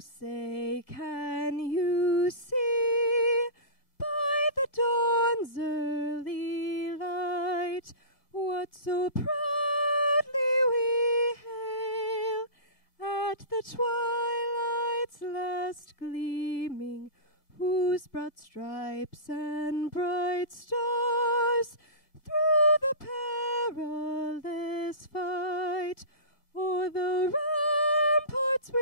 say, can you see by the dawn's early light what so proudly we hail at the twilight's last gleaming, whose broad stripes and bright stars through the perilous fight o'er the ramparts we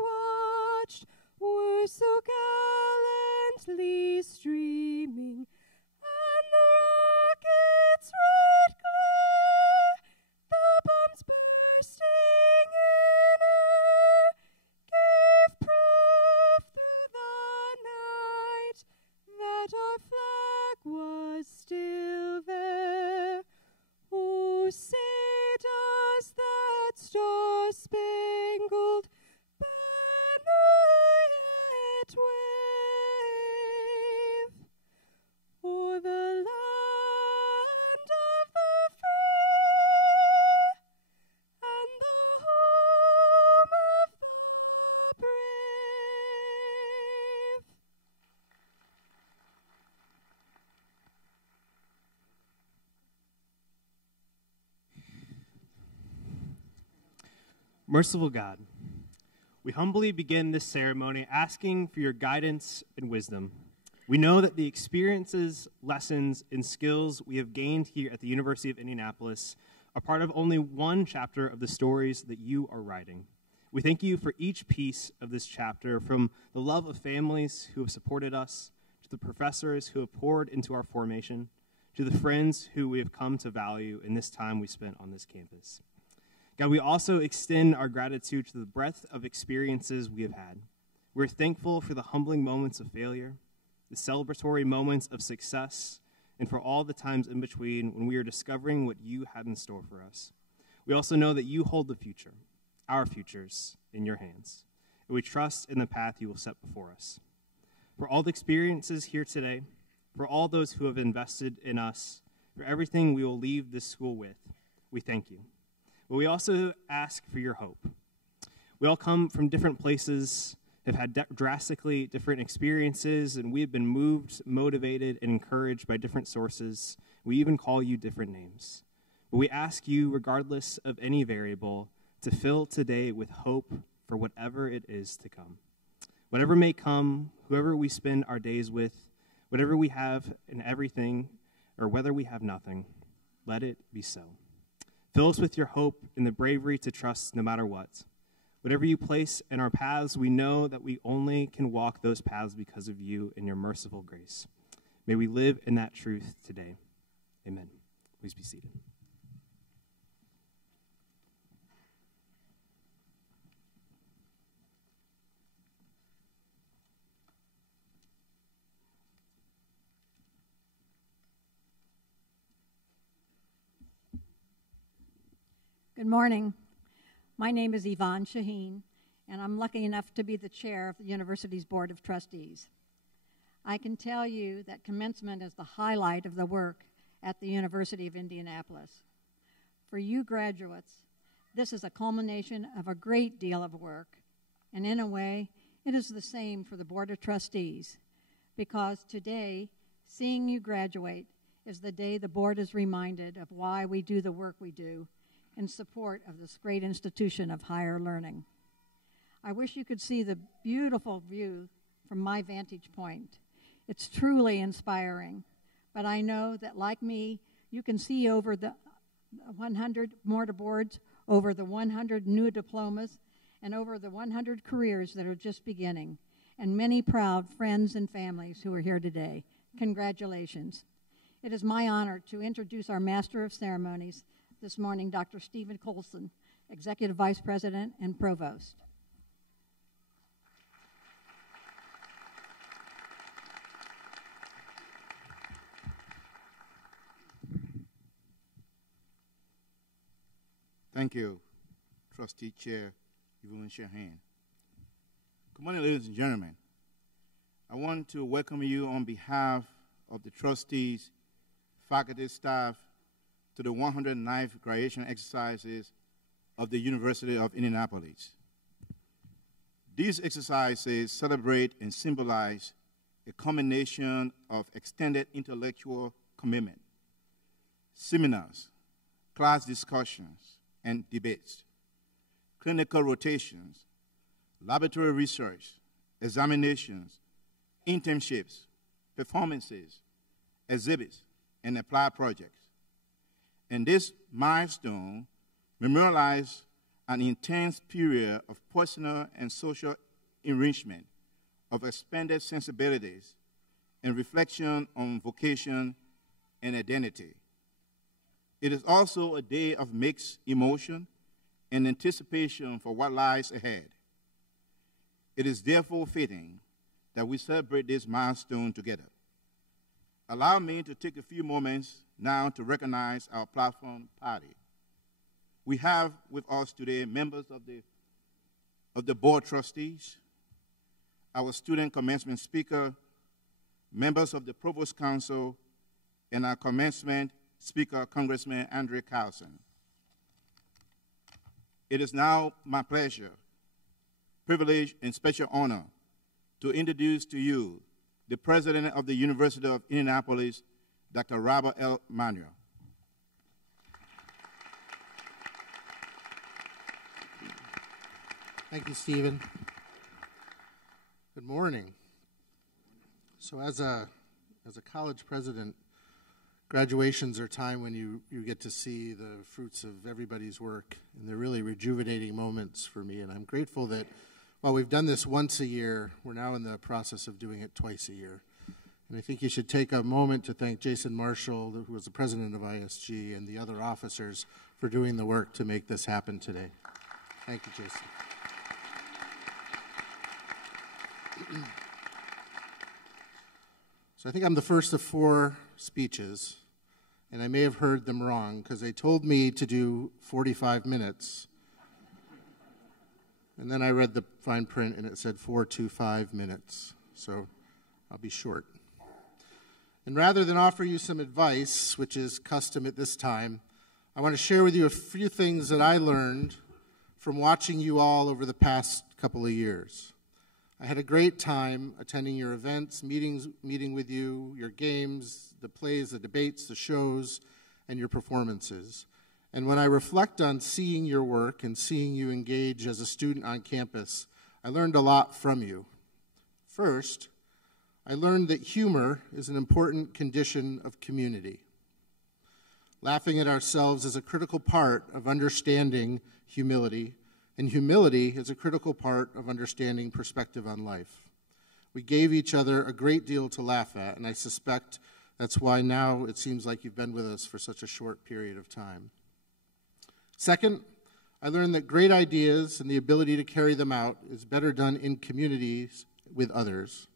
watched were so gallantly streaming, and the rocket's red glare, the bombs bursting in air, gave proof through the night that our flag was still there. Oh, say does that star-spangled banner yet wave o'er the land of the free and the home of the brave? Merciful God, we humbly begin this ceremony asking for your guidance and wisdom. We know that the experiences, lessons, and skills we have gained here at the University of Indianapolis are part of only one chapter of the stories that you are writing. We thank you for each piece of this chapter, from the love of families who have supported us, to the professors who have poured into our formation, to the friends who we have come to value in this time we spent on this campus. God, we also extend our gratitude to the breadth of experiences we have had. We're thankful for the humbling moments of failure, the celebratory moments of success, and for all the times in between when we are discovering what you had in store for us. We also know that you hold the future, our futures, in your hands, and we trust in the path you will set before us. For all the experiences here today, for all those who have invested in us, for everything we will leave this school with, we thank you. But we also ask for your hope. We all come from different places, have had drastically different experiences, and we have been moved, motivated, and encouraged by different sources. We even call you different names. But we ask you, regardless of any variable, to fill today with hope for whatever it is to come. Whatever may come, whoever we spend our days with, whatever we have and everything, or whether we have nothing, let it be so. Fill us with your hope and the bravery to trust no matter what. Whatever you place in our paths, we know that we only can walk those paths because of you and your merciful grace. May we live in that truth today. Amen. Please be seated. Good morning. My name is Yvonne Shaheen, and I'm lucky enough to be the chair of the university's Board of Trustees. I can tell you that commencement is the highlight of the work at the University of Indianapolis. For you graduates, this is a culmination of a great deal of work, and in a way, it is the same for the Board of Trustees, because today, seeing you graduate is the day the board is reminded of why we do the work we do in support of this great institution of higher learning. I wish you could see the beautiful view from my vantage point. It's truly inspiring, but I know that, like me, you can see over the 100 mortarboards, over the 100 new diplomas, and over the 100 careers that are just beginning, and many proud friends and families who are here today. Congratulations. It is my honor to introduce our Master of Ceremonies this morning, Dr. Stephen Colson, Executive Vice President and Provost. Thank you, Trustee Chair Yvonne Shaheen. Good morning, ladies and gentlemen. I want to welcome you on behalf of the trustees, faculty, staff, to the 109th graduation exercises of the University of Indianapolis. These exercises celebrate and symbolize a combination of extended intellectual commitment, seminars, class discussions and debates, clinical rotations, laboratory research, examinations, internships, performances, exhibits, and applied projects. And this milestone memorialized an intense period of personal and social enrichment, of expanded sensibilities, and reflection on vocation and identity. It is also a day of mixed emotion and anticipation for what lies ahead. It is therefore fitting that we celebrate this milestone together. Allow me to take a few moments now to recognize our platform party. We have with us today members of the board trustees, our student commencement speaker, members of the Provost Council, and our commencement speaker, Congressman Andre Carson. It is now my pleasure, privilege, and special honor to introduce to you the President of the University of Indianapolis, Dr. Robert L. Manuel. Thank you, Stephen. Good morning. So as a college president, graduations are a time when you get to see the fruits of everybody's work, and they're really rejuvenating moments for me, and I'm grateful that while we've done this once a year, we're now in the process of doing it twice a year. And I think you should take a moment to thank Jason Marshall, who was the president of ISG, and the other officers for doing the work to make this happen today. Thank you, Jason. So I think I'm the first of 4 speeches, and I may have heard them wrong because they told me to do 45 minutes, and then I read the fine print and it said 4 to 5 minutes, so I'll be short. And rather than offer you some advice, which is custom at this time, I want to share with you a few things that I learned from watching you all over the past couple of years. I had a great time attending your events, meeting with you, your games, the plays, the debates, the shows, and your performances. And when I reflect on seeing your work and seeing you engage as a student on campus, I learned a lot from you. First, I learned that humor is an important condition of community. Laughing at ourselves is a critical part of understanding humility, and humility is a critical part of understanding perspective on life. We gave each other a great deal to laugh at, and I suspect that's why now it seems like you've been with us for such a short period of time. Second, I learned that great ideas and the ability to carry them out is better done in communities with others.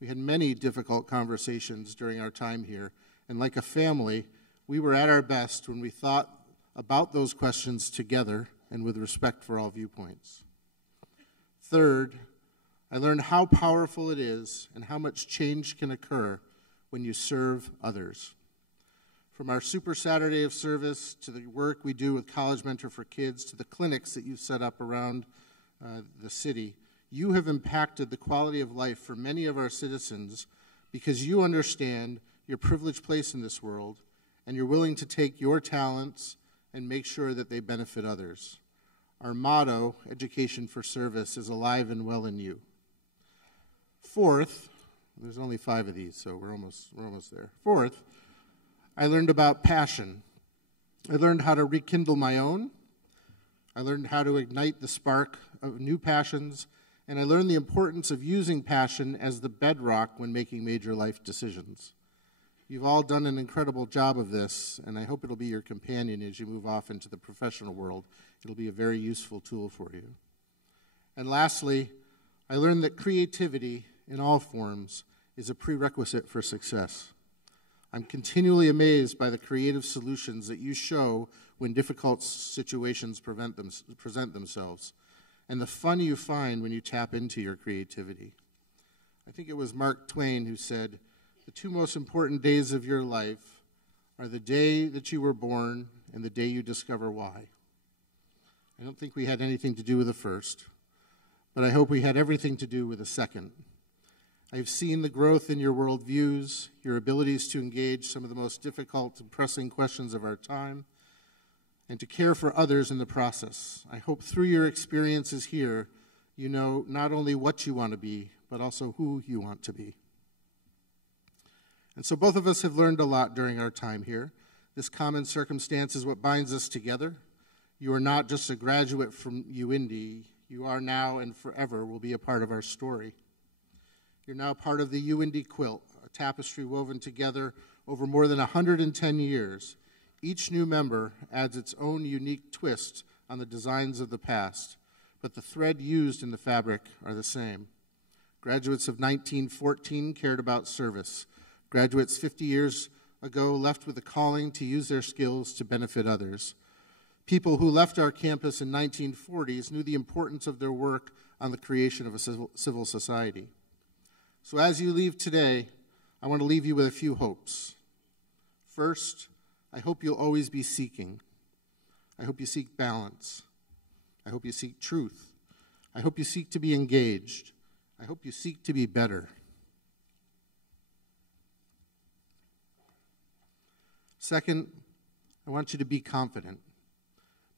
We had many difficult conversations during our time here, and like a family, we were at our best when we thought about those questions together and with respect for all viewpoints. Third, I learned how powerful it is and how much change can occur when you serve others. From our Super Saturday of Service to the work we do with College Mentor for Kids to the clinics that you've set up around the city, you have impacted the quality of life for many of our citizens because you understand your privileged place in this world and you're willing to take your talents and make sure that they benefit others. Our motto, Education for Service, is alive and well in you. Fourth, there's only 5 of these, so we're almost there. Fourth, I learned about passion. I learned how to rekindle my own. I learned how to ignite the spark of new passions, and I learned the importance of using passion as the bedrock when making major life decisions. You've all done an incredible job of this, and I hope it'll be your companion as you move off into the professional world. It'll be a very useful tool for you. And lastly, I learned that creativity in all forms is a prerequisite for success. I'm continually amazed by the creative solutions that you show when difficult situations present themselves, and the fun you find when you tap into your creativity. I think it was Mark Twain who said, "The 2 most important days of your life are the day that you were born and the day you discover why." I don't think we had anything to do with the first, but I hope we had everything to do with a second. I've seen the growth in your worldviews, your abilities to engage some of the most difficult and pressing questions of our time, and to care for others in the process. I hope through your experiences here, you know not only what you want to be, but also who you want to be. And so both of us have learned a lot during our time here. This common circumstance is what binds us together. You are not just a graduate from UIndy. You are now and forever will be a part of our story. You're now part of the UIndy quilt, a tapestry woven together over more than 110 years. Each new member adds its own unique twist on the designs of the past, but the thread used in the fabric are the same. Graduates of 1914 cared about service. Graduates 50 years ago left with a calling to use their skills to benefit others. People who left our campus in 1940s knew the importance of their work on the creation of a civil society. So as you leave today, I want to leave you with a few hopes. First, I hope you'll always be seeking. I hope you seek balance. I hope you seek truth. I hope you seek to be engaged. I hope you seek to be better. Second, I want you to be confident.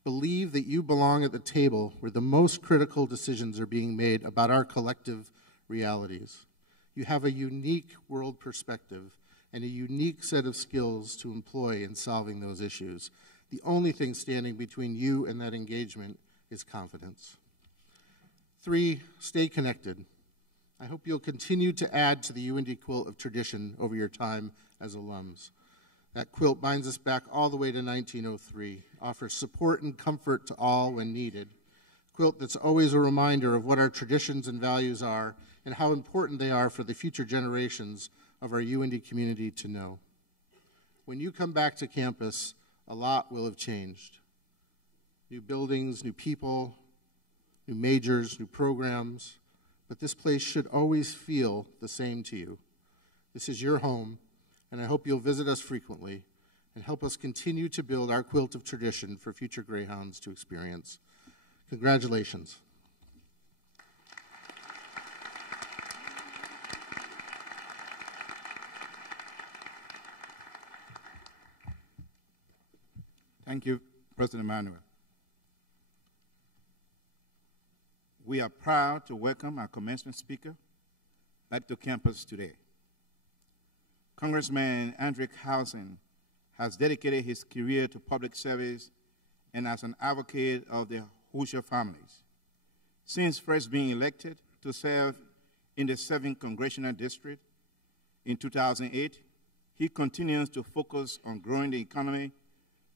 Believe that you belong at the table where the most critical decisions are being made about our collective realities. You have a unique world perspective and a unique set of skills to employ in solving those issues. The only thing standing between you and that engagement is confidence. 3, stay connected. I hope you'll continue to add to the UIndy quilt of tradition over your time as alums. That quilt binds us back all the way to 1903, offers support and comfort to all when needed. A quilt that's always a reminder of what our traditions and values are and how important they are for the future generations of our UIndy community to know. When you come back to campus, a lot will have changed. New buildings, new people, new majors, new programs, but this place should always feel the same to you. This is your home, and I hope you'll visit us frequently and help us continue to build our quilt of tradition for future Greyhounds to experience. Congratulations. Thank you, President Manuel. We are proud to welcome our commencement speaker back to campus today. Congressman Carson has dedicated his career to public service and as an advocate of the Hoosier families. Since first being elected to serve in the 7th Congressional District in 2008, he continues to focus on growing the economy,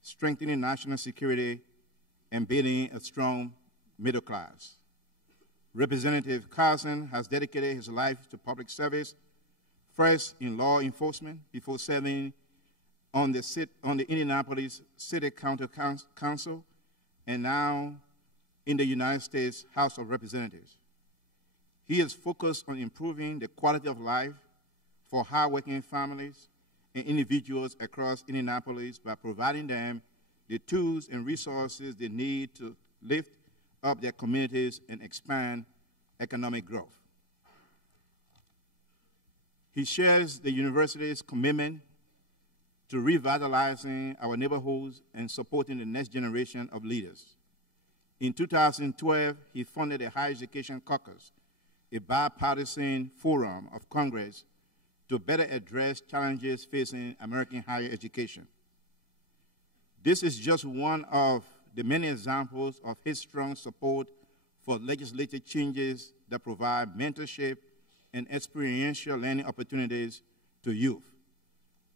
strengthening national security, and building a strong middle class. Representative Carson has dedicated his life to public service, first in law enforcement before serving on the Indianapolis City County Council and now in the United States House of Representatives. He is focused on improving the quality of life for hardworking families and individuals across Indianapolis by providing them the tools and resources they need to lift up their communities and expand economic growth. He shares the university's commitment to revitalizing our neighborhoods and supporting the next generation of leaders. In 2012, he funded the Higher Education Caucus, a bipartisan forum of Congress to better address challenges facing American higher education. This is just one of the many examples of his strong support for legislative changes that provide mentorship and experiential learning opportunities to youth,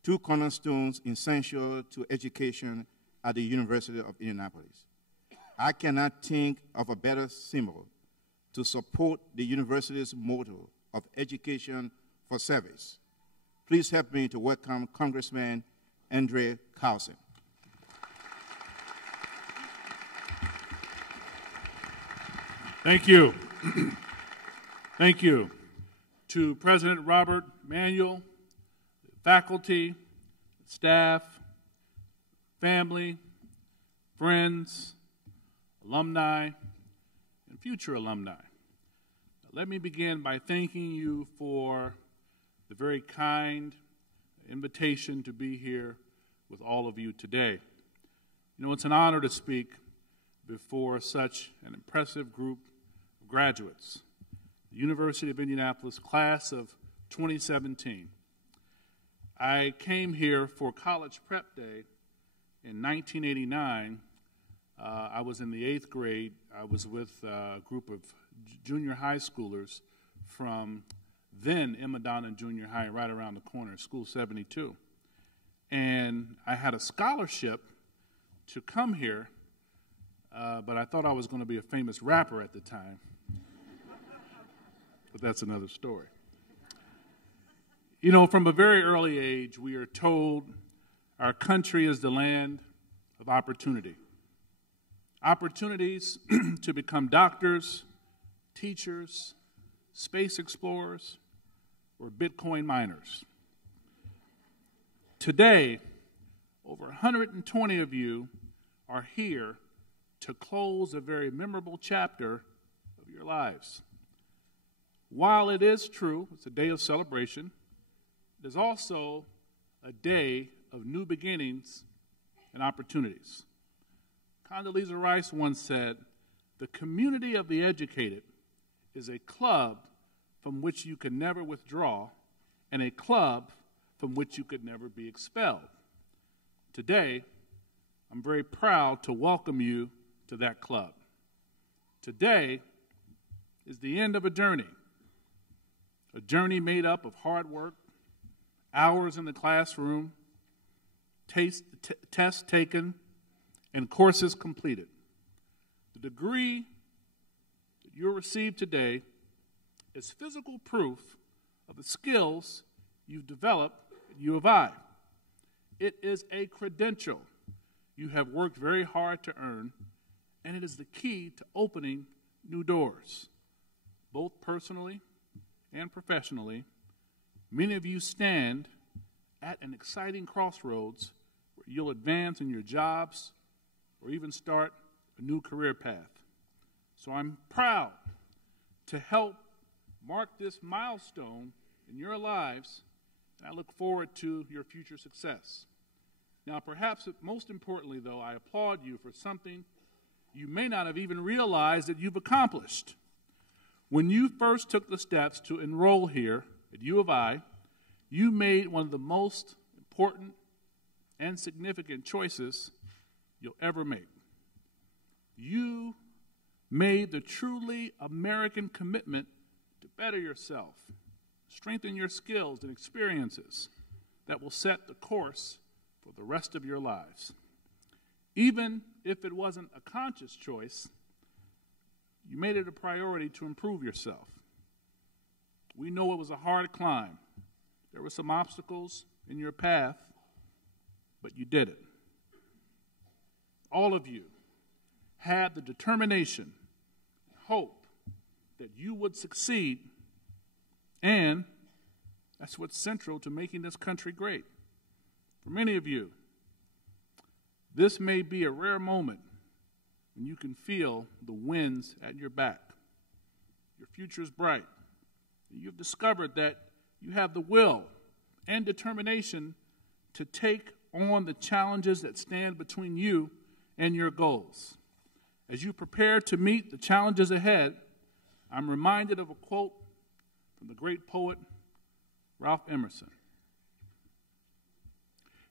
2 cornerstones essential to education at the University of Indianapolis. I cannot think of a better symbol to support the university's motto of education for service. Please help me to welcome Congressman Carson. Thank you. Thank you to President Robert Manuel, faculty, staff, family, friends, alumni, and future alumni. Let me begin by thanking you for the very kind invitation to be here with all of you today. You know, it's an honor to speak before such an impressive group of graduates, the University of Indianapolis class of 2017. I came here for college prep day in 1989. I was in the 8th grade. I was with a group of junior high schoolers from then Emma Donna Junior High, right around the corner, School 72. And I had a scholarship to come here, but I thought I was going to be a famous rapper at the time. But that's another story. You know, from a very early age, we are told our country is the land of opportunity. Opportunities to become doctors, teachers, space explorers, or Bitcoin miners. Today, over 120 of you are here to close a very memorable chapter of your lives. While it is true, it's a day of celebration, it is also a day of new beginnings and opportunities. Condoleezza Rice once said, "The community of the educated is a club from which you can never withdraw and a club from which you could never be expelled." Today, I'm very proud to welcome you to that club. Today is the end of a journey made up of hard work, hours in the classroom, tests taken, and courses completed. The degree that you'll receive today is physical proof of the skills you've developed at U of I. It is a credential you have worked very hard to earn, and it is the key to opening new doors, both personally and professionally. Many of you stand at an exciting crossroads where you'll advance in your jobs or even start a new career path. So I'm proud to help mark this milestone in your lives, and I look forward to your future success. Now, perhaps most importantly, though, I applaud you for something you may not have even realized that you've accomplished. When you first took the steps to enroll here at U of I, you made one of the most important and significant choices you'll ever make. You made the truly American commitment to better yourself, strengthen your skills and experiences that will set the course for the rest of your lives. Even if it wasn't a conscious choice, you made it a priority to improve yourself. We know it was a hard climb. There were some obstacles in your path, but you did it. All of you had the determination, hope that you would succeed, and that's what's central to making this country great. For many of you, this may be a rare moment when you can feel the winds at your back. Your future is bright. You've discovered that you have the will and determination to take on the challenges that stand between you and your goals. As you prepare to meet the challenges ahead, I'm reminded of a quote from the great poet Ralph Emerson.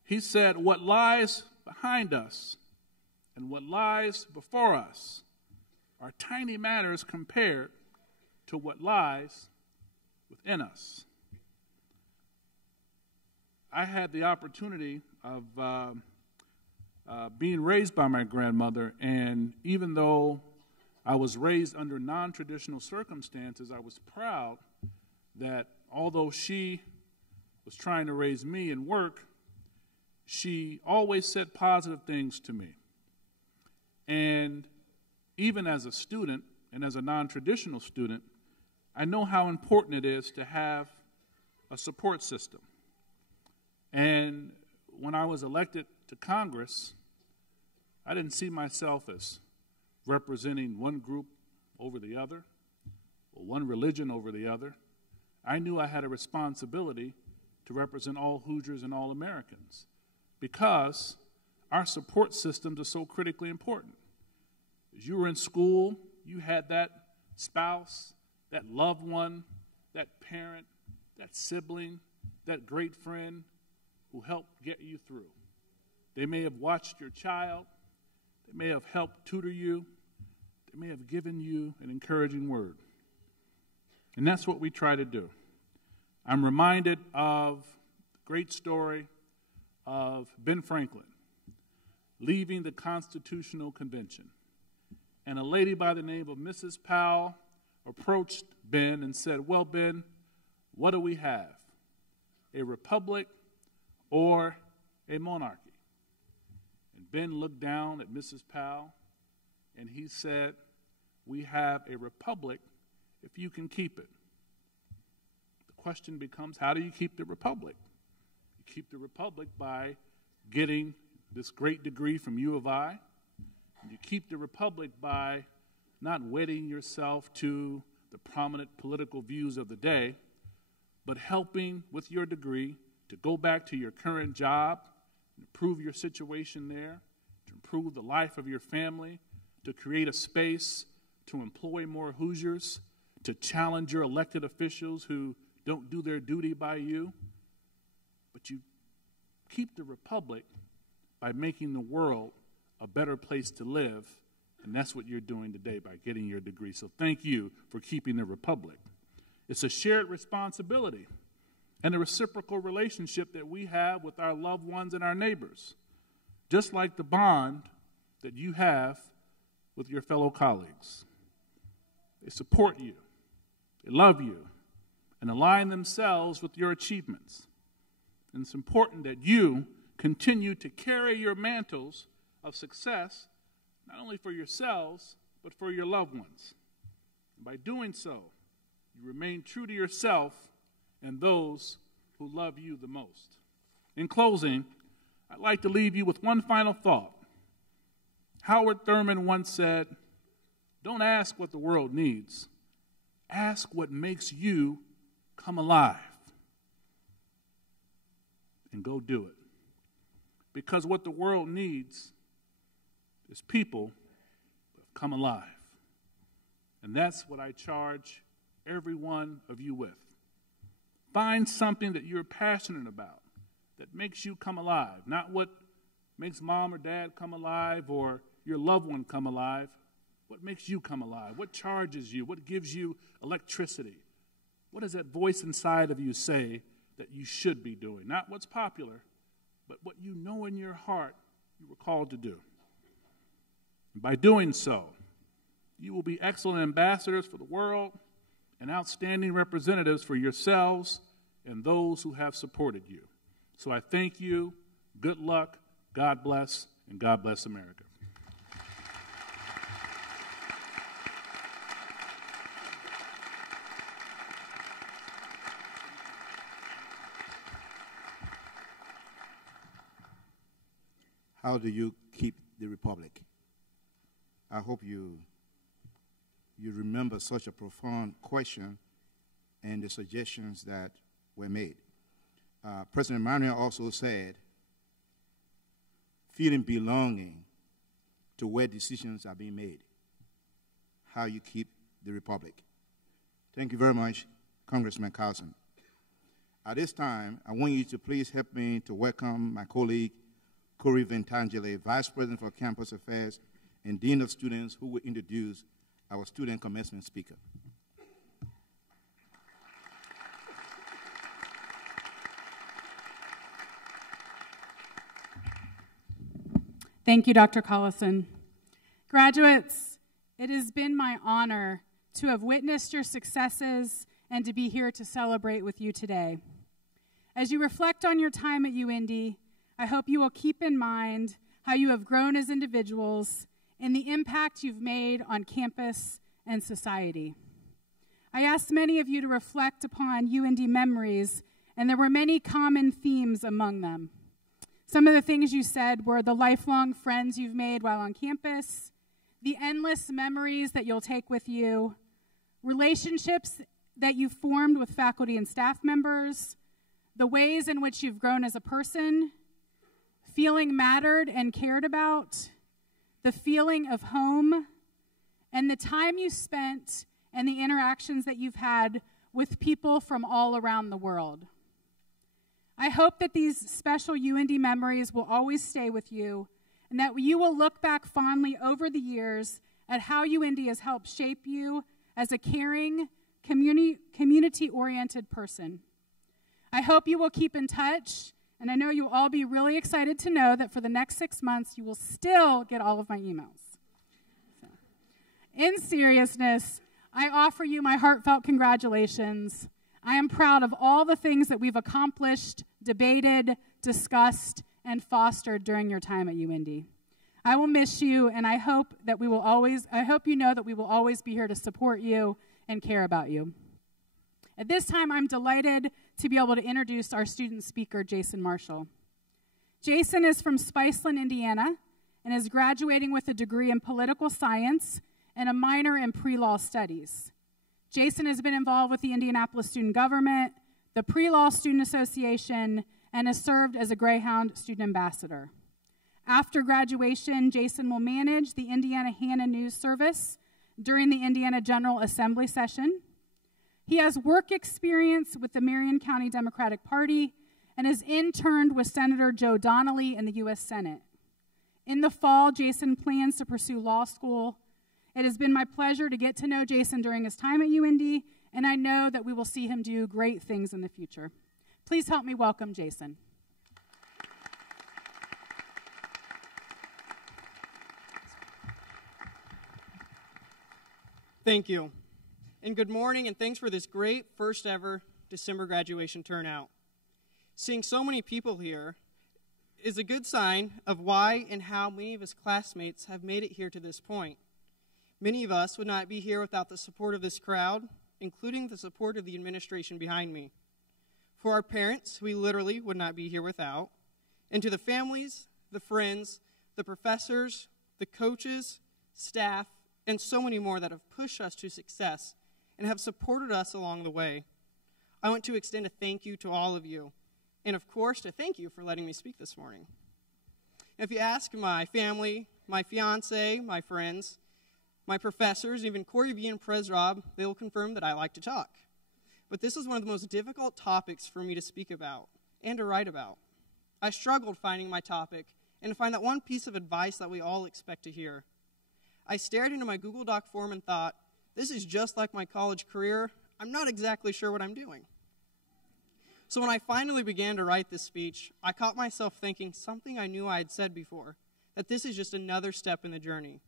He said, "What lies behind us and what lies before us are tiny matters compared to what lies within us." I had the opportunity of being raised by my grandmother, and even though I was raised under non-traditional circumstances, I was proud that although she was trying to raise me and work, she always said positive things to me. And even as a student and as a non-traditional student, I know how important it is to have a support system. And when I was elected to Congress, I didn't see myself as representing one group over the other or one religion over the other. I knew I had a responsibility to represent all Hoosiers and all Americans because our support systems are so critically important. As you were in school, you had that spouse, that loved one, that parent, that sibling, that great friend who helped get you through. They may have watched your child. They may have helped tutor you. They may have given you an encouraging word. And that's what we try to do. I'm reminded of the great story of Ben Franklin leaving the Constitutional Convention. And a lady by the name of Mrs. Powell approached Ben and said, "Well, Ben, what do we have? A republic or a monarchy?" And Ben looked down at Mrs. Powell and he said, "We have a republic if you can keep it." The question becomes, how do you keep the republic? You keep the republic by getting this great degree from U of I. You keep the republic by not wedding yourself to the prominent political views of the day, but helping with your degree to go back to your current job, improve your situation there, to improve the life of your family, to create a space to employ more Hoosiers, to challenge your elected officials who don't do their duty by you. But you keep the republic by making the world a better place to live, and that's what you're doing today by getting your degree. So thank you for keeping the republic. It's a shared responsibility and a reciprocal relationship that we have with our loved ones and our neighbors, just like the bond that you have with your fellow colleagues. They support you, they love you, and align themselves with your achievements. And it's important that you continue to carry your mantles of success, not only for yourselves, but for your loved ones. And by doing so, you remain true to yourself and those who love you the most. In closing, I'd like to leave you with one final thought. Howard Thurman once said, "Don't ask what the world needs. Ask what makes you come alive." And go do it. Because what the world needs is people who have come alive. And that's what I charge every one of you with. Find something that you're passionate about that makes you come alive. Not what makes mom or dad come alive or your loved one come alive. What makes you come alive? What charges you? What gives you electricity? What does that voice inside of you say that you should be doing? Not what's popular, but what you know in your heart you were called to do. And by doing so, you will be excellent ambassadors for the world and outstanding representatives for yourselves and those who have supported you. So I thank you, good luck, God bless, and God bless America. How do you keep the republic? I hope you remember such a profound question and the suggestions that were made. President Manuel also said, feeling belonging to where decisions are being made, how you keep the republic. Thank you very much, Congressman Carson. At this time, I want you to please help me to welcome my colleague, Corey Ventangele, Vice President for Campus Affairs and Dean of Students, who will introduce our student commencement speaker. Thank you, Dr. Collison. Graduates, it has been my honor to have witnessed your successes and to be here to celebrate with you today. As you reflect on your time at UIndy, I hope you will keep in mind how you have grown as individuals and the impact you've made on campus and society. I asked many of you to reflect upon UIndy memories, and there were many common themes among them. Some of the things you said were the lifelong friends you've made while on campus, the endless memories that you'll take with you, relationships that you've formed with faculty and staff members, the ways in which you've grown as a person, feeling mattered and cared about, the feeling of home, and the time you spent and the interactions that you've had with people from all around the world. I hope that these special UND memories will always stay with you and that you will look back fondly over the years at how UND has helped shape you as a caring, community-oriented person. I hope you will keep in touch, and I know you'll all be really excited to know that for the next 6 months, you will still get all of my emails. So, in seriousness, I offer you my heartfelt congratulations. I am proud of all the things that we've accomplished, debated, discussed, and fostered during your time at UND. I will miss you, and I hope you know that we will always be here to support you and care about you. At this time, I'm delighted to be able to introduce our student speaker, Jason Marshall. Jason is from Spiceland, Indiana, and is graduating with a degree in political science and a minor in pre-law studies. Jason has been involved with the Indianapolis Student Government, the Pre-Law Student Association, and has served as a Greyhound student ambassador. After graduation, Jason will manage the Indiana Hannah News Service during the Indiana General Assembly session. He has work experience with the Marion County Democratic Party and has interned with Senator Joe Donnelly in the U.S. Senate. In the fall, Jason plans to pursue law school. It has been my pleasure to get to know Jason during his time at UND, and I know that we will see him do great things in the future. Please help me welcome Jason. Thank you. And good morning, and thanks for this great first ever December graduation turnout. Seeing so many people here is a good sign of why and how many of us classmates have made it here to this point. Many of us would not be here without the support of this crowd, including the support of the administration behind me. For our parents, we literally would not be here without. And to the families, the friends, the professors, the coaches, staff, and so many more that have pushed us to success and have supported us along the way. I want to extend a thank you to all of you, and of course, to thank you for letting me speak this morning. If you ask my family, my fiance, my friends, my professors, even Corey B. and Pres Rob, they will confirm that I like to talk. But this is one of the most difficult topics for me to speak about and to write about. I struggled finding my topic and to find that one piece of advice that we all expect to hear. I stared into my Google Doc form and thought, this is just like my college career. I'm not exactly sure what I'm doing. So when I finally began to write this speech, I caught myself thinking something I knew I had said before, that this is just another step in the journey.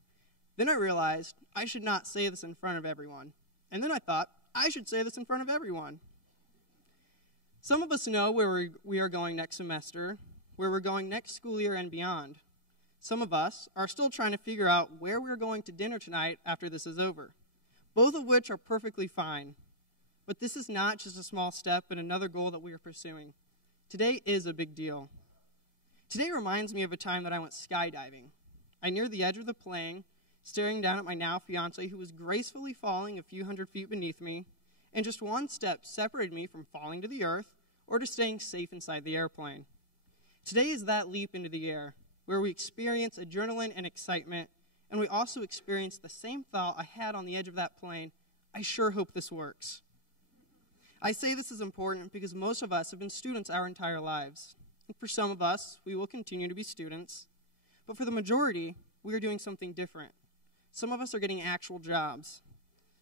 Then I realized I should not say this in front of everyone. And then I thought, I should say this in front of everyone. Some of us know where we are going next semester, where we're going next school year and beyond. Some of us are still trying to figure out where we're going to dinner tonight after this is over, both of which are perfectly fine. But this is not just a small step in another goal that we are pursuing. Today is a big deal. Today reminds me of a time that I went skydiving. I neared the edge of the plane, staring down at my now fiancé who was gracefully falling a few hundred feet beneath me, and just one step separated me from falling to the earth or to staying safe inside the airplane. Today is that leap into the air, where we experience adrenaline and excitement, and we also experience the same thought I had on the edge of that plane, I sure hope this works. I say this is important because most of us have been students our entire lives. And for some of us, we will continue to be students. But for the majority, we are doing something different. Some of us are getting actual jobs.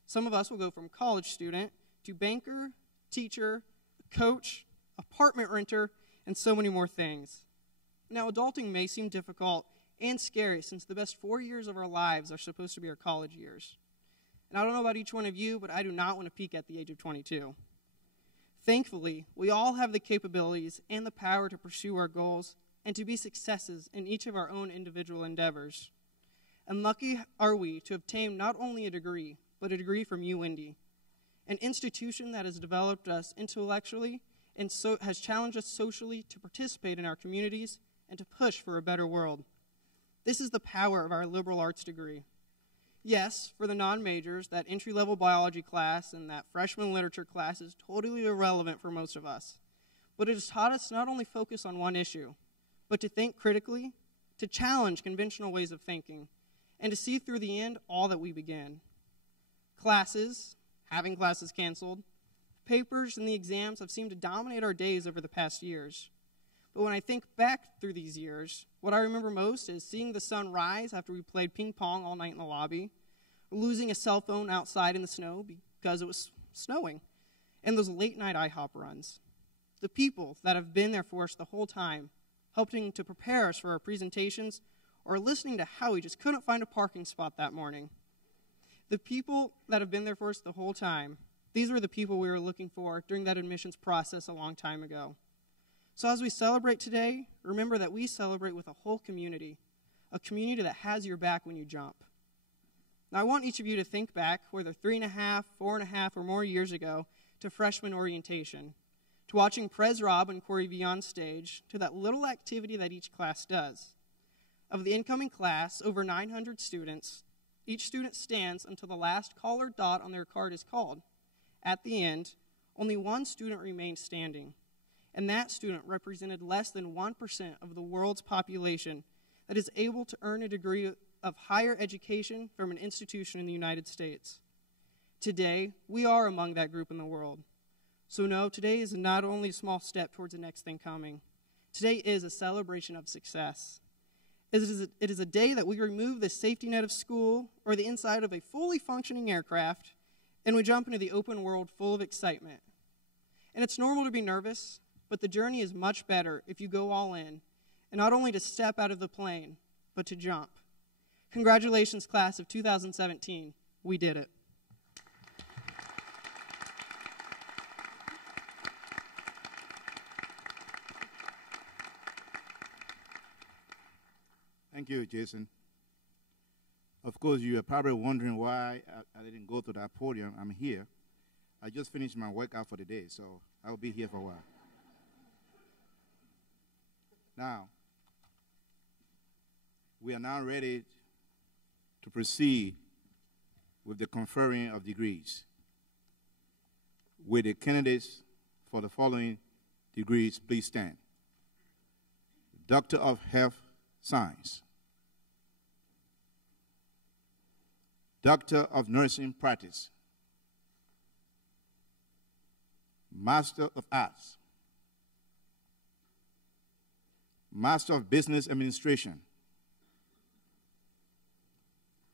Some of us will go from college student to banker, teacher, coach, apartment renter, and so many more things. Now, adulting may seem difficult and scary since the best 4 years of our lives are supposed to be our college years. And I don't know about each one of you, but I do not want to peak at the age of 22. Thankfully, we all have the capabilities and the power to pursue our goals and to be successes in each of our own individual endeavors. And lucky are we to obtain not only a degree, but a degree from UND, an institution that has developed us intellectually and so has challenged us socially to participate in our communities and to push for a better world. This is the power of our liberal arts degree. Yes, for the non-majors, that entry-level biology class and that freshman literature class is totally irrelevant for most of us. But it has taught us to not only focus on one issue, but to think critically, to challenge conventional ways of thinking, and to see through the end all that we begin. Classes, having classes canceled, papers, and the exams have seemed to dominate our days over the past years. But when I think back through these years, what I remember most is seeing the sun rise after we played ping pong all night in the lobby, losing a cell phone outside in the snow because it was snowing, and those late-night IHOP runs. The people that have been there for us the whole time, helping to prepare us for our presentations, or listening to how we just couldn't find a parking spot that morning. The people that have been there for us the whole time, these were the people we were looking for during that admissions process a long time ago. So as we celebrate today, remember that we celebrate with a whole community, a community that has your back when you jump. Now I want each of you to think back, whether 3.5, 4.5, or more years ago, to freshman orientation, to watching Prez Rob and Corey V on stage, to that little activity that each class does. Of the incoming class, over 900 students, each student stands until the last colored dot on their card is called. At the end, only one student remained standing, and that student represented less than 1% of the world's population that is able to earn a degree of higher education from an institution in the United States. Today, we are among that group in the world. So no, today is not only a small step towards the next thing coming. Today is a celebration of success. It is a day that we remove the safety net of school or the inside of a fully functioning aircraft, and we jump into the open world full of excitement. And it's normal to be nervous, but the journey is much better if you go all in, and not only to step out of the plane, but to jump. Congratulations, class of 2017. We did it. Thank you, Jason. Of course, you are probably wondering why I didn't go to that podium. I'm here. I just finished my workout for the day, so I'll be here for a while. Now, we are now ready to proceed with the conferring of degrees. With the candidates for the following degrees, please stand. Doctor of Health Science, Doctor of Nursing Practice, Master of Arts, Master of Business Administration,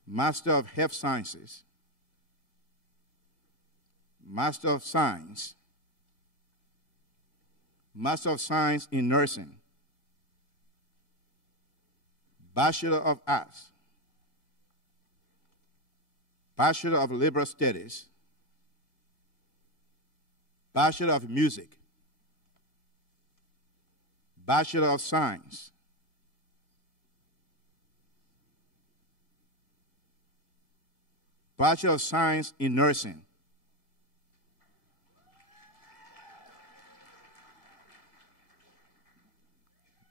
Master of Health Sciences, Master of Science, Master of Science in Nursing, Bachelor of Arts, Bachelor of Liberal Studies, Bachelor of Music, Bachelor of Science, Bachelor of Science in Nursing,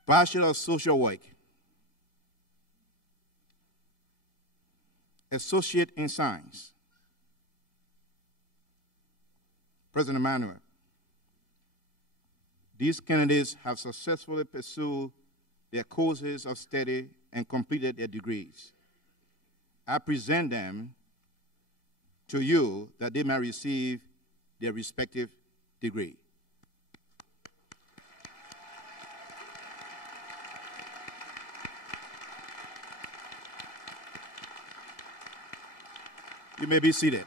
Bachelor of Social Work, Associate in Science. President Manuel, these candidates have successfully pursued their courses of study and completed their degrees. I present them to you that they may receive their respective degree. You may be seated.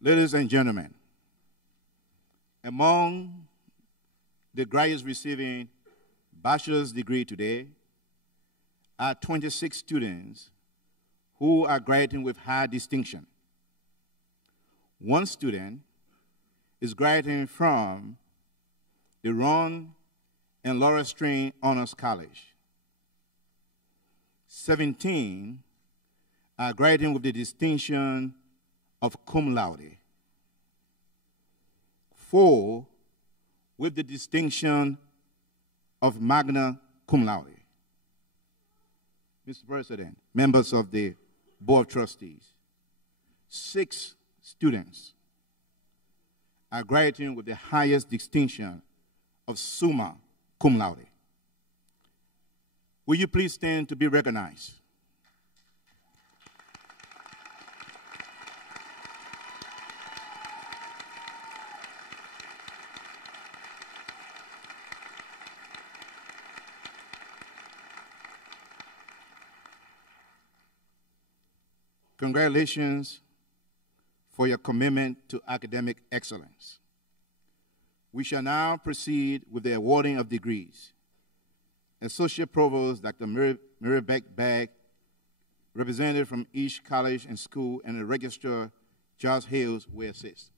Ladies and gentlemen, among the graduates receiving bachelor's degree today are 26 students who are graduating with high distinction. One student is graduating from the Ron and Laura Strain Honors College. 17 are graduating with the distinction of cum laude. 4 with the distinction of magna cum laude. Mr. President, members of the Board of Trustees, 6 students are graduating with the highest distinction of summa cum laude. Will you please stand to be recognized? Congratulations for your commitment to academic excellence. We shall now proceed with the awarding of degrees. Associate Provost Dr. Mary Beck, representative from each college and school, and the Registrar Josh Hales will assist.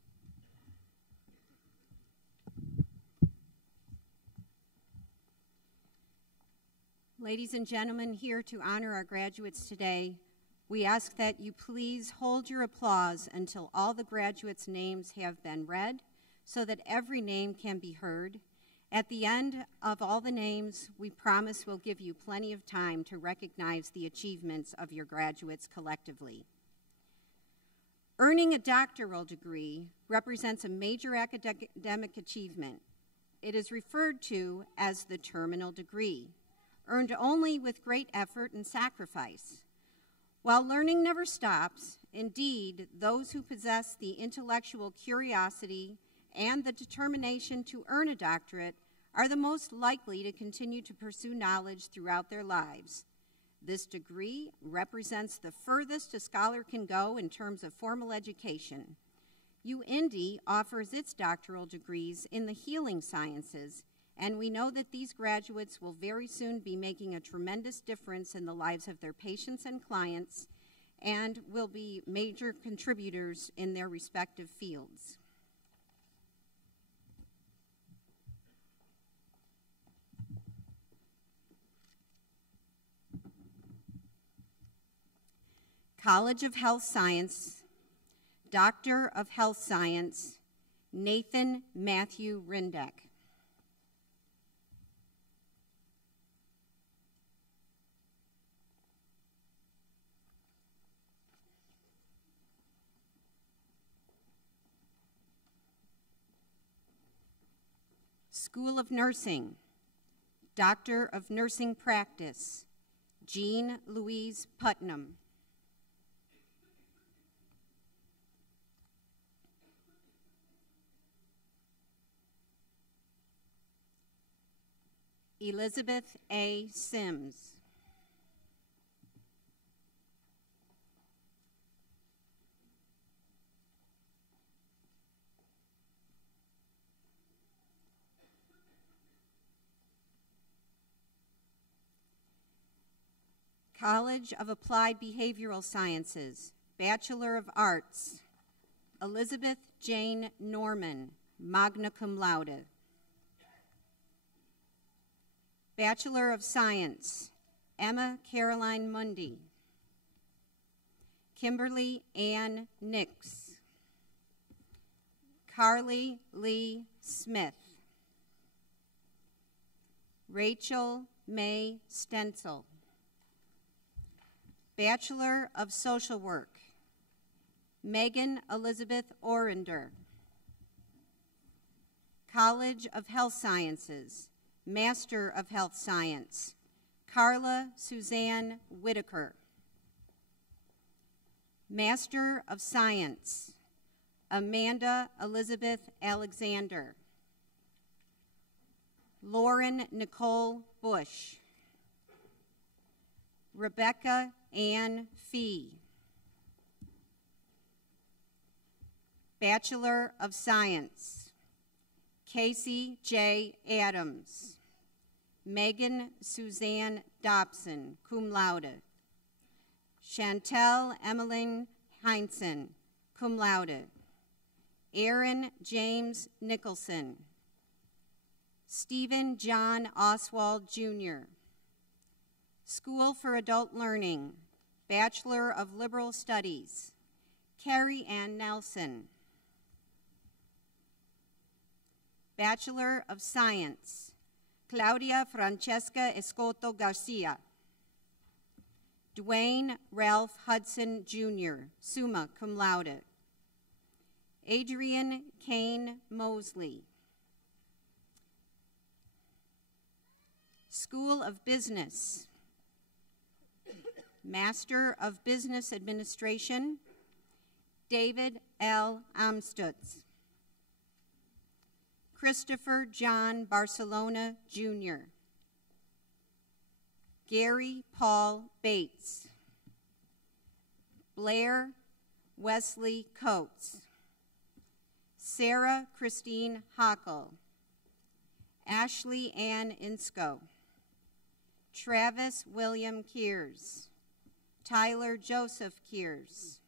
Ladies and gentlemen, here to honor our graduates today, we ask that you please hold your applause until all the graduates' names have been read so that every name can be heard. At the end of all the names, we promise we'll give you plenty of time to recognize the achievements of your graduates collectively. Earning a doctoral degree represents a major academic achievement. It is referred to as the terminal degree, earned only with great effort and sacrifice. While learning never stops, indeed, those who possess the intellectual curiosity and the determination to earn a doctorate are the most likely to continue to pursue knowledge throughout their lives. This degree represents the furthest a scholar can go in terms of formal education. UIndy offers its doctoral degrees in the healing sciences, and we know that these graduates will very soon be making a tremendous difference in the lives of their patients and clients and will be major contributors in their respective fields. College of Health Science, Doctor of Health Science, Nathan Matthew Rindeck. School of Nursing, Doctor of Nursing Practice, Jean Louise Putnam. Elizabeth A. Sims. College of Applied Behavioral Sciences, Bachelor of Arts, Elizabeth Jane Norman, magna cum laude. Bachelor of Science, Emma Caroline Mundy, Kimberly Ann Nix, Carly Lee Smith, Rachel May Stencil. Bachelor of Social Work, Megan Elizabeth Orender. College of Health Sciences, Master of Health Science, Carla Suzanne Whitaker. Master of Science, Amanda Elizabeth Alexander. Lauren Nicole Bush. Rebecca Ann Fee. Bachelor of Science, Casey J. Adams. Megan Suzanne Dobson, cum laude. Chantel Emmeline Heinzen, cum laude. Aaron James Nicholson. Stephen John Oswald, Jr. School for Adult Learning, Bachelor of Liberal Studies, Carrie Ann Nelson. Bachelor of Science, Claudia Francesca Escoto Garcia. Dwayne Ralph Hudson, Jr., summa cum laude. Adrian Kane Mosley. School of Business. Master of Business Administration, David L. Amstutz. Christopher John Barcelona, Jr. Gary Paul Bates. Blair Wesley Coates. Sarah Christine Hockel. Ashley Ann Insco. Travis William Kears. Tyler Joseph Kears.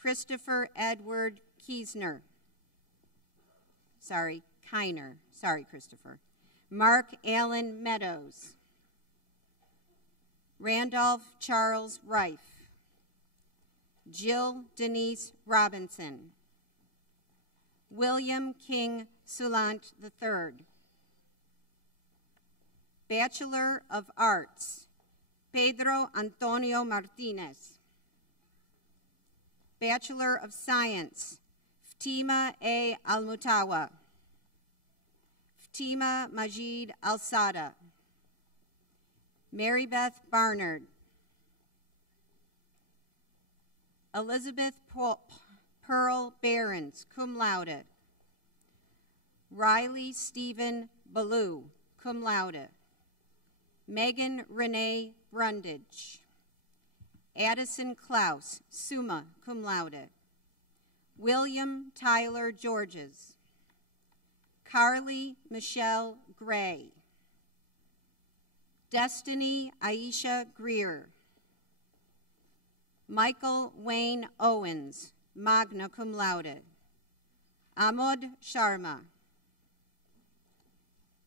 Christopher Edward Kiner. Sorry, Christopher. Mark Allen Meadows. Randolph Charles Reif. Jill Denise Robinson. William King Sulant III. Bachelor of Arts, Pedro Antonio Martinez. Bachelor of Science, Fatima A. Almutawa. Fatima Majid Alsada. Mary Beth Barnard. Elizabeth Pearl Behrens, cum laude. Riley Stephen Ballou, cum laude. Megan Renee Brundage. Addison Klaus, summa cum laude. William Tyler Georges. Carly Michelle Gray. Destiny Aisha Greer. Michael Wayne Owens, magna cum laude. Amod Sharma.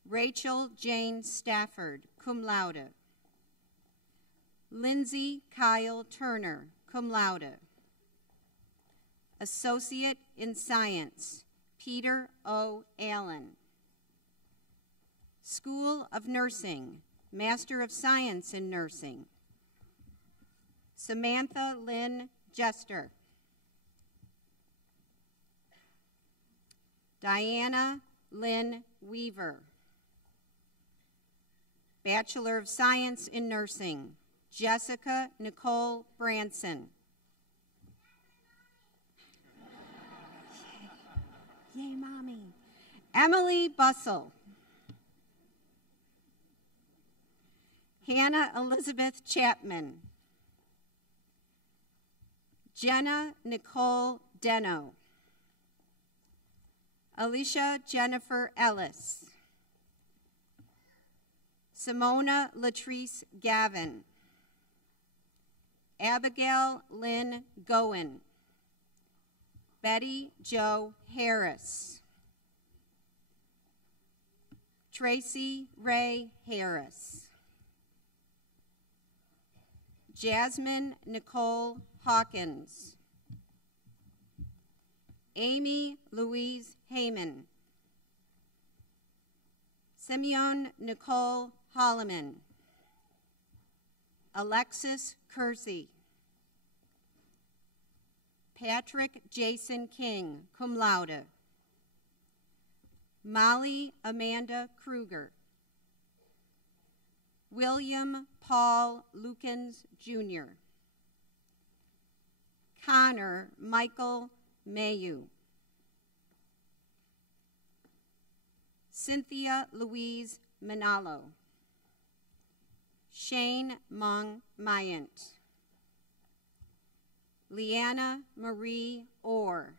Rachel Jane Stafford, cum laude. Lindsay Kyle Turner, cum laude. Associate in Science, Peter O. Allen. School of Nursing, Master of Science in Nursing, Samantha Lynn Jester. Diana Lynn Weaver. Bachelor of Science in Nursing, Jessica Nicole Branson. Yay, Mommy. Emily Bussell. Hannah Elizabeth Chapman. Jenna Nicole Deno. Alicia Jennifer Ellis. Simona Latrice Gavin. Abigail Lynn Goen. Betty Jo Harris. Tracy Ray Harris. Jasmine Nicole Hawkins. Amy Louise Heyman. Simeon Nicole Holloman. Alexis Kersey. Patrick Jason King, cum laude. Molly Amanda Kruger. William Paul Lukens, Jr. Connor Michael Mayu. Cynthia Louise Manalo. Shane Mung Mayant. Leanna Marie Orr.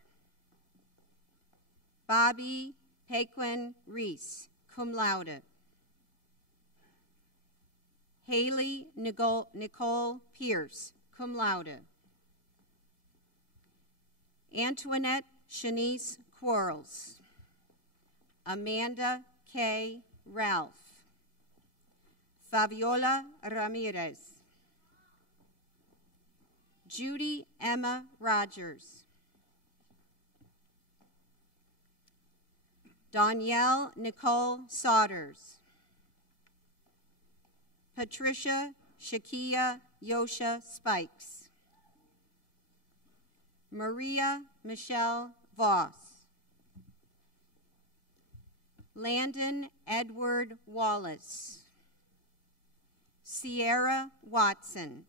Bobby Paquin Reese, cum laude. Haley Nicole Pierce, cum laude. Antoinette Shanice Quarles. Amanda K. Ralph. Fabiola Ramirez. Judy Emma Rogers. Danielle Nicole Saunders. Patricia Shakia Yosha Spikes. Maria Michelle Voss. Landon Edward Wallace. Sierra Watson.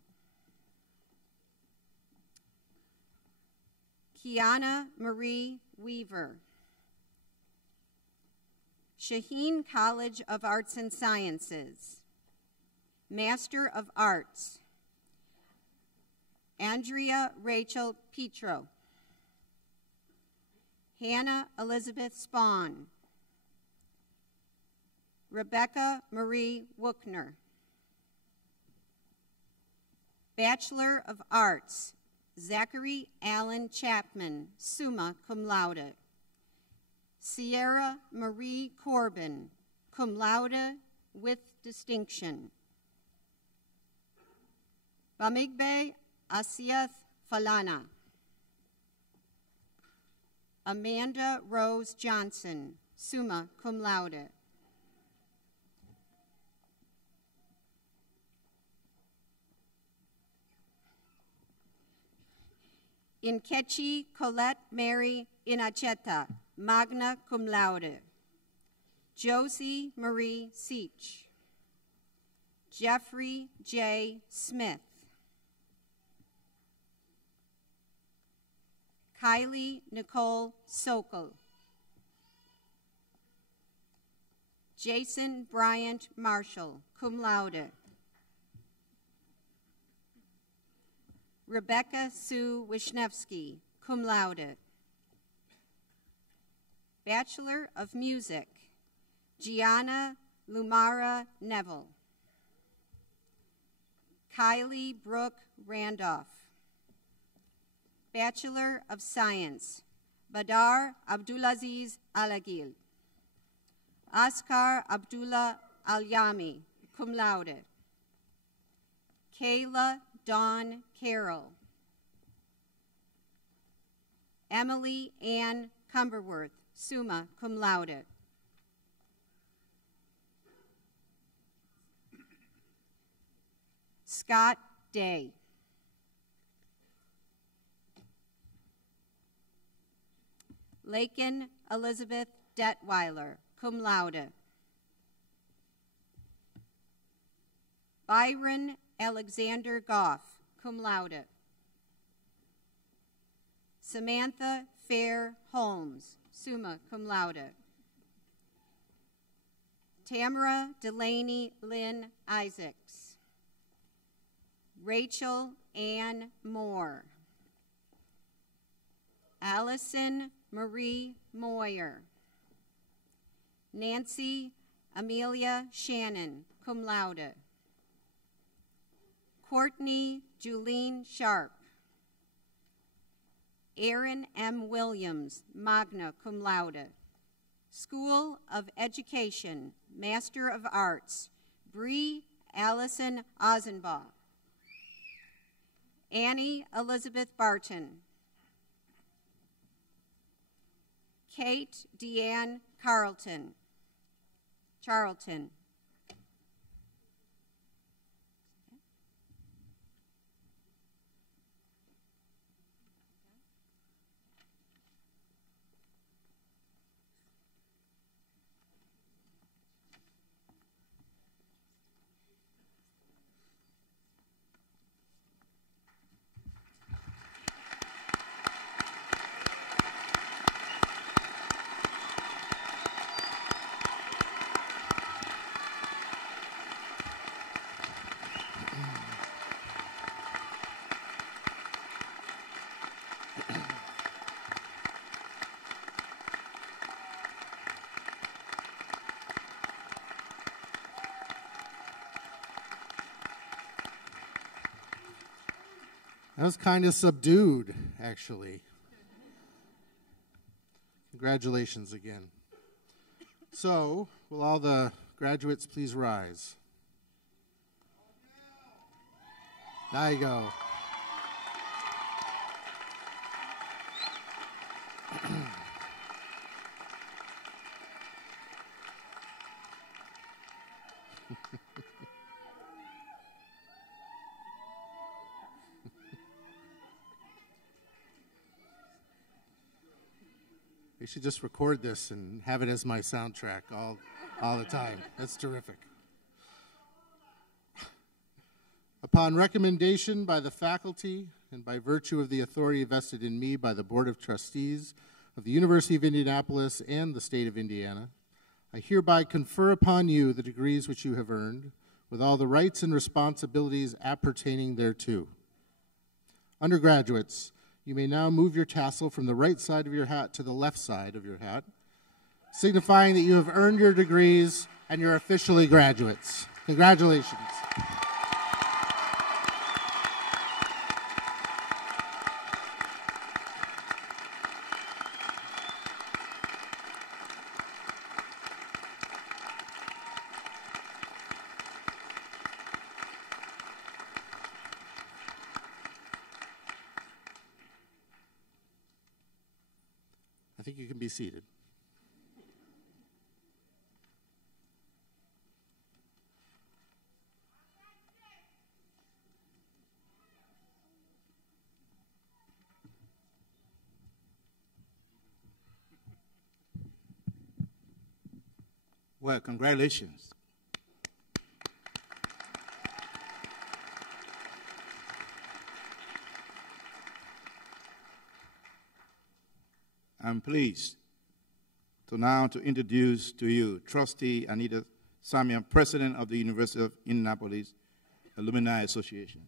Kiana Marie Weaver. Shaheen College of Arts and Sciences. Master of Arts. Andrea Rachel Petro. Hannah Elizabeth Spahn. Rebecca Marie Wookner. Bachelor of Arts, Zachary Allen Chapman, summa cum laude. Sierra Marie Corbin, cum laude with distinction. Bamigbe Asiath Falana. Amanda Rose Johnson, summa cum laude. Inkechi Colette Mary Inacheta, magna cum laude. Josie Marie Seach. Jeffrey J. Smith. Kylie Nicole Sokol. Jason Bryant Marshall, cum laude. Rebecca Sue Wisniewski, cum laude. Bachelor of Music, Gianna Lumara Neville. Kylie Brooke Randolph. Bachelor of Science, Badar Abdulaziz Alagil. Oscar Abdullah Alyami, cum laude. Kayla Dawn Carroll. Emily Ann Cumberworth, summa cum laude. Scott Day. Lakin Elizabeth Detweiler, cum laude. Byron Alexander Goff, cum laude. Samantha Fair Holmes, summa cum laude. Tamara Delaney Lynn Isaacs. Rachel Ann Moore. Allison Marie Moyer. Nancy Amelia Shannon, cum laude. Courtney Julene Sharp. Aaron M. Williams, magna cum laude. School of Education, Master of Arts, Bree Allison Ozenbaugh. Annie Elizabeth Barton. Kate Deanne Charlton. That was kind of subdued, actually. Congratulations again. So, will all the graduates please rise? There you go. should just record this and have it as my soundtrack all the time. That's terrific. Upon recommendation by the faculty and by virtue of the authority vested in me by the Board of Trustees of the University of Indianapolis and the state of Indiana, I hereby confer upon you the degrees which you have earned, with all the rights and responsibilities appertaining thereto. Undergraduates, you may now move your tassel from the right side of your hat to the left side of your hat, signifying that you have earned your degrees and you're officially graduates. Congratulations. I think you can be seated. Well, congratulations. I'm pleased to introduce to you Trustee Anita Samuel, President of the University of Indianapolis Alumni Association.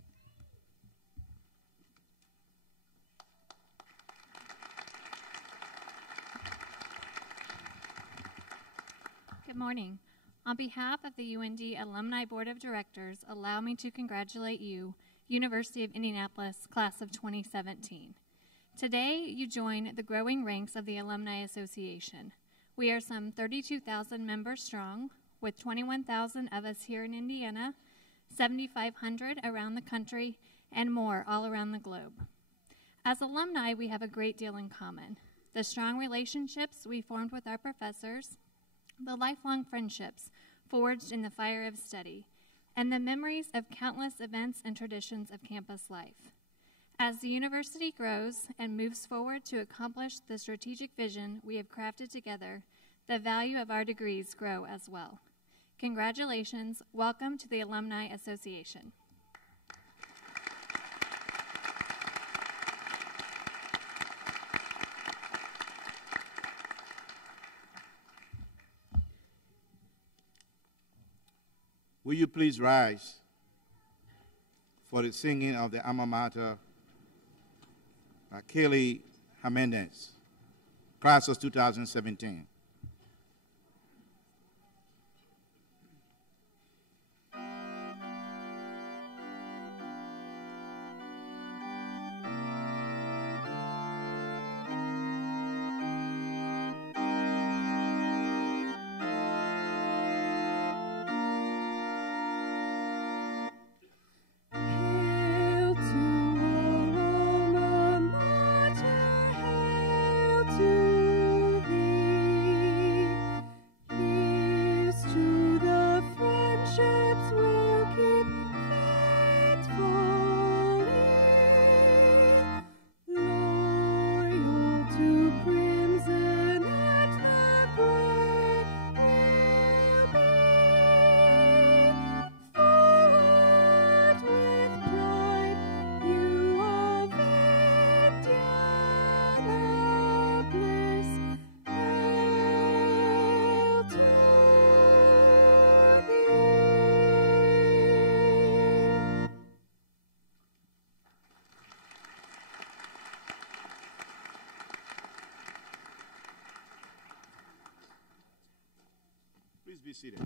Good morning. On behalf of the UND Alumni Board of Directors, allow me to congratulate you, University of Indianapolis, Class of 2017. Today, you join the growing ranks of the Alumni Association. We are some 32,000 members strong, with 21,000 of us here in Indiana, 7,500 around the country, and more all around the globe. As alumni, we have a great deal in common. The strong relationships we formed with our professors, the lifelong friendships forged in the fire of study, and the memories of countless events and traditions of campus life. As the university grows and moves forward to accomplish the strategic vision we have crafted together, the value of our degrees grow as well. Congratulations. Welcome to the Alumni Association. Will you please rise for the singing of the alma mater, Kelly Jimenez, class of 2017. Please be seated.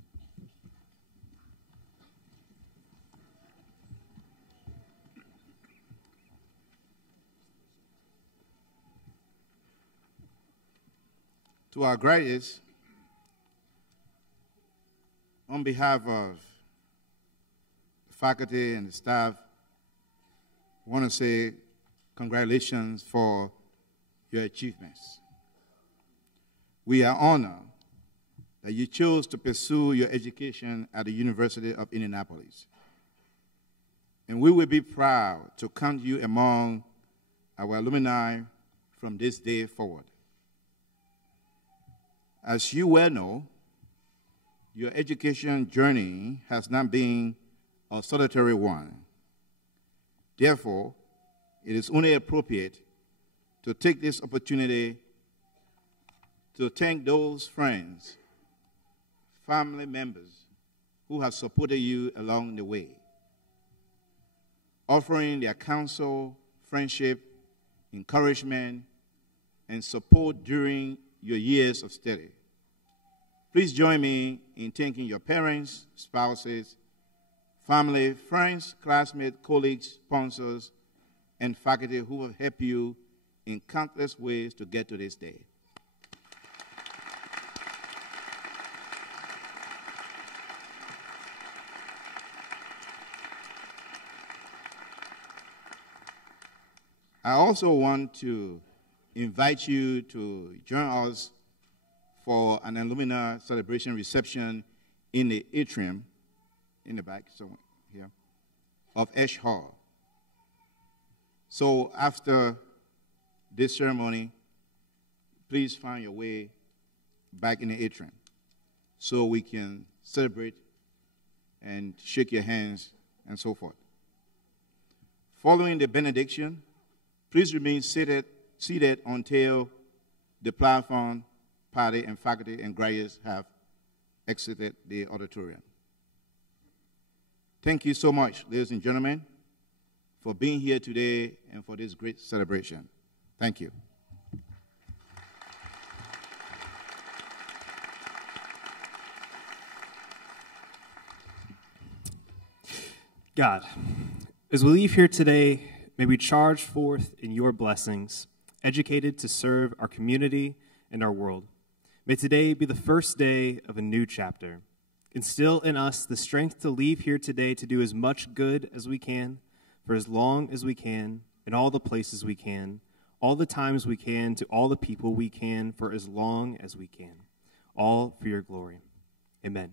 To our graduates, on behalf of the faculty and the staff, I want to say congratulations for your achievements. We are honored that you chose to pursue your education at the University of Indianapolis. And we will be proud to count you among our alumni from this day forward. As you well know, your education journey has not been a solitary one. Therefore, it is only appropriate to take this opportunity to thank those friends, family members who have supported you along the way, offering their counsel, friendship, encouragement, and support during your years of study. Please join me in thanking your parents, spouses, family, friends, classmates, colleagues, sponsors, and faculty who have helped you in countless ways to get to this day. I also want to invite you to join us for an alumni celebration reception in the atrium, in the back, somewhere here, of Ash Hall. So after this ceremony, please find your way back in the atrium so we can celebrate and shake your hands and so forth. Following the benediction, please remain seated until the platform, party, and faculty and graduates have exited the auditorium. Thank you so much, ladies and gentlemen, for being here today and for this great celebration. Thank you. God, as we leave here today, may we charge forth in your blessings, educated to serve our community and our world. May today be the first day of a new chapter. Instill in us the strength to leave here today to do as much good as we can, for as long as we can, in all the places we can, all the times we can, to all the people we can, for as long as we can. All for your glory. Amen.